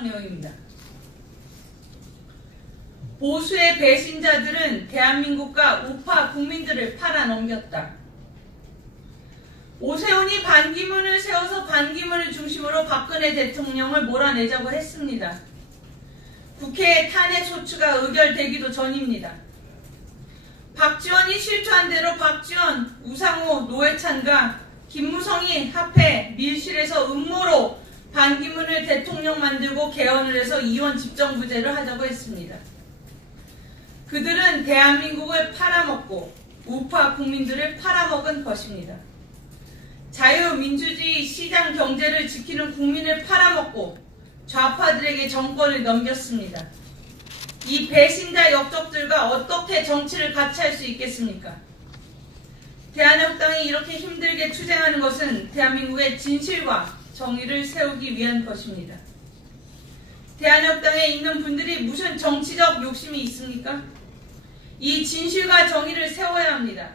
해당 내용입니다. 보수의 배신자들은 대한민국과 우파 국민들을 팔아넘겼다. 오세훈이 반기문을 세워서 반기문을 중심으로 박근혜 대통령을 몰아내자고 했습니다. 국회의 탄핵 소추가 의결되기도 전입니다. 박지원이 실토한 대로 박지원, 우상호, 노회찬과 김무성이 합해 밀실에서 음모로 반기문을 대통령 만들고 개헌을 해서 이원 집정부제를 하자고 했습니다. 그들은 대한민국을 팔아먹고 우파 국민들을 팔아먹은 것입니다. 자유민주주의 시장 경제를 지키는 국민을 팔아먹고 좌파들에게 정권을 넘겼습니다. 이 배신자 역적들과 어떻게 정치를 같이 할 수 있겠습니까? 대한민국당이 이렇게 힘들게 투쟁하는 것은 대한민국의 진실과 정의를 세우기 위한 것입니다. 대한민국당에 있는 분들이 무슨 정치적 욕심이 있습니까? 이 진실과 정의를 세워야 합니다.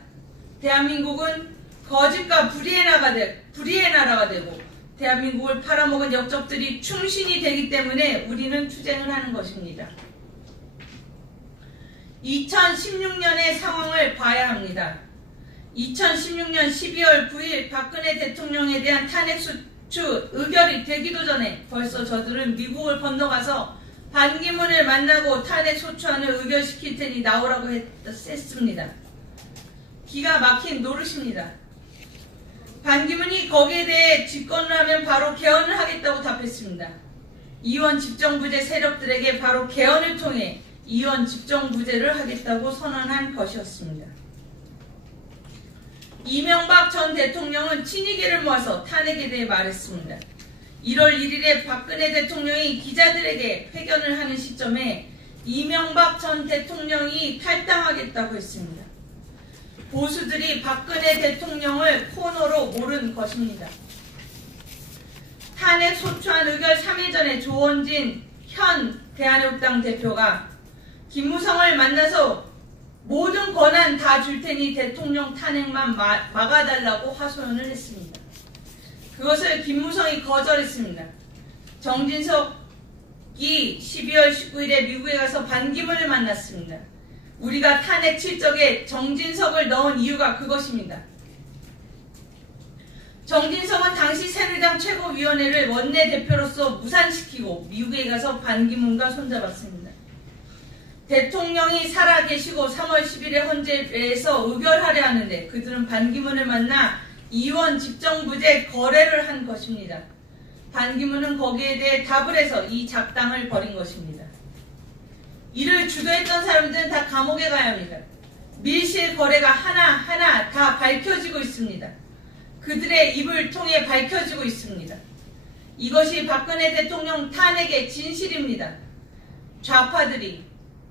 대한민국은 거짓과 불의의 나라가 되고 대한민국을 팔아먹은 역적들이 충신이 되기 때문에 우리는 투쟁을 하는 것입니다. 2016년의 상황을 봐야 합니다. 2016년 12월 9일 박근혜 대통령에 대한 탄핵소추 의결이 되기도 전에 벌써 저들은 미국을 건너가서 반기문을 만나고 탄핵소추안을 의결시킬 테니 나오라고 했습니다. 기가 막힌 노릇입니다. 반기문이 거기에 대해 집권을 하면 바로 개헌을 하겠다고 답했습니다. 이원 집정부제 세력들에게 바로 개헌을 통해 이원 집정부제를 하겠다고 선언한 것이었습니다. 이명박 전 대통령은 친이계를 모아서 탄핵에 대해 말했습니다. 1월 1일에 박근혜 대통령이 기자들에게 회견을 하는 시점에 이명박 전 대통령이 탈당하겠다고 했습니다. 보수들이 박근혜 대통령을 코너로 몰은 것입니다. 탄핵 소추안 의결 3일 전에 조원진 현 대한민국당 대표가 김무성을 만나서 모든 권한 다 줄 테니 대통령 탄핵만 막아달라고 하소연을 했습니다. 그것을 김무성이 거절했습니다. 정진석이 12월 19일에 미국에 가서 반기문을 만났습니다. 우리가 탄핵 칠적에 정진석을 넣은 이유가 그것입니다. 정진석은 당시 새누리당 최고위원회를 원내대표로서 무산시키고 미국에 가서 반기문과 손잡았습니다. 대통령이 살아계시고 3월 10일에 헌재에서 의결하려 하는데 그들은 반기문을 만나 이원 집정부제 거래를 한 것입니다. 반기문은 거기에 대해 답을 해서 이 작당을 벌인 것입니다. 이를 주도했던 사람들은 다 감옥에 가야 합니다. 밀실 거래가 하나하나 다 밝혀지고 있습니다. 그들의 입을 통해 밝혀지고 있습니다. 이것이 박근혜 대통령 탄핵의 진실입니다. 좌파들이,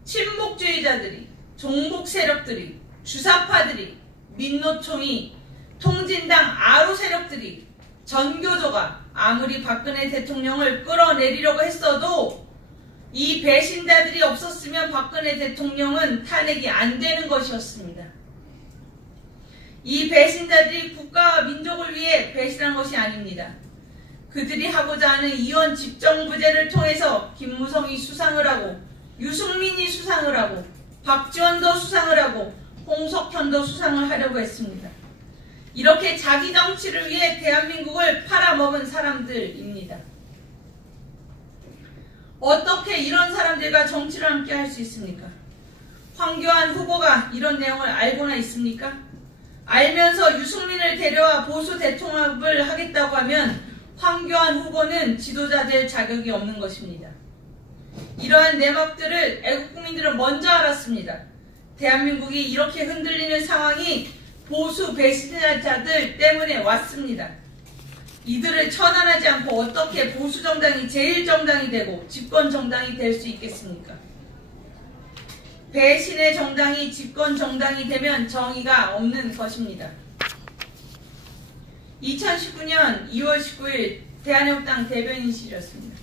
친북주의자들이, 종북 세력들이, 주사파들이, 민노총이, 통진당 아루 세력들이, 전교조가 아무리 박근혜 대통령을 끌어내리려고 했어도 이 배신자들이 없었으면 박근혜 대통령은 탄핵이 안 되는 것이었습니다. 이 배신자들이 국가와 민족을 위해 배신한 것이 아닙니다. 그들이 하고자 하는 이원 집정부제를 통해서 김무성이 수상을 하고 유승민이 수상을 하고 박지원도 수상을 하고 홍석현도 수상을 하려고 했습니다. 이렇게 자기 정치를 위해 대한민국을 팔아먹은 사람들입니다. 어떻게 이런 사람들과 정치를 함께 할 수 있습니까? 황교안 후보가 이런 내용을 알고나 있습니까? 알면서 유승민을 데려와 보수 대통합을 하겠다고 하면 황교안 후보는 지도자 될 자격이 없는 것입니다. 이러한 내막들을 애국국민들은 먼저 알았습니다. 대한민국이 이렇게 흔들리는 상황이 보수 배신자들 때문에 왔습니다. 이들을 처단하지 않고 어떻게 보수정당이 제1정당이 되고 집권정당이 될 수 있겠습니까? 배신의 정당이 집권정당이 되면 정의가 없는 것입니다. 2019년 2월 19일 대한민국당 대변인실이었습니다.